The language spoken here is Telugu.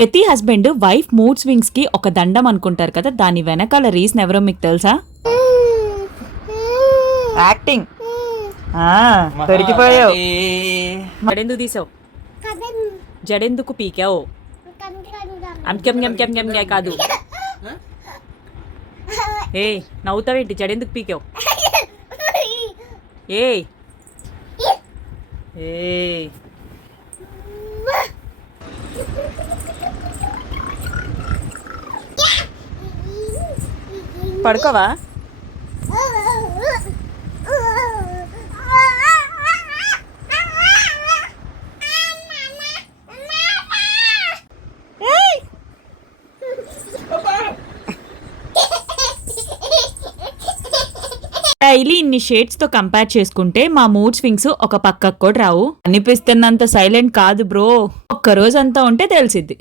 ప్రతి హస్బెండ్ వైఫ్ మూడ్ స్వింగ్స్ కి ఒక దండం అనుకుంటారు కదా, దాని వెనకాల రీజన్ ఎవరో మీకు తెలుసా? యాక్టింగ్. దొరికిపోయావు. జడెందుకు తీసావు? జడెందుకు పీకావు? కాదు. ఏ నవ్వుతావేంటి? జడెందుకు పీకావు? ఏ ఏ పడుకోవా? డైలీ ఇన్ని షేడ్స్ తో కంపేర్ చేసుకుంటే మా మూడ్ స్వింగ్స్ ఒక పక్కకు కూడా రావు. అనిపిస్తున్నంత సైలెంట్ కాదు బ్రో, ఒక్క రోజంతా ఉంటే తెలిసిద్ది.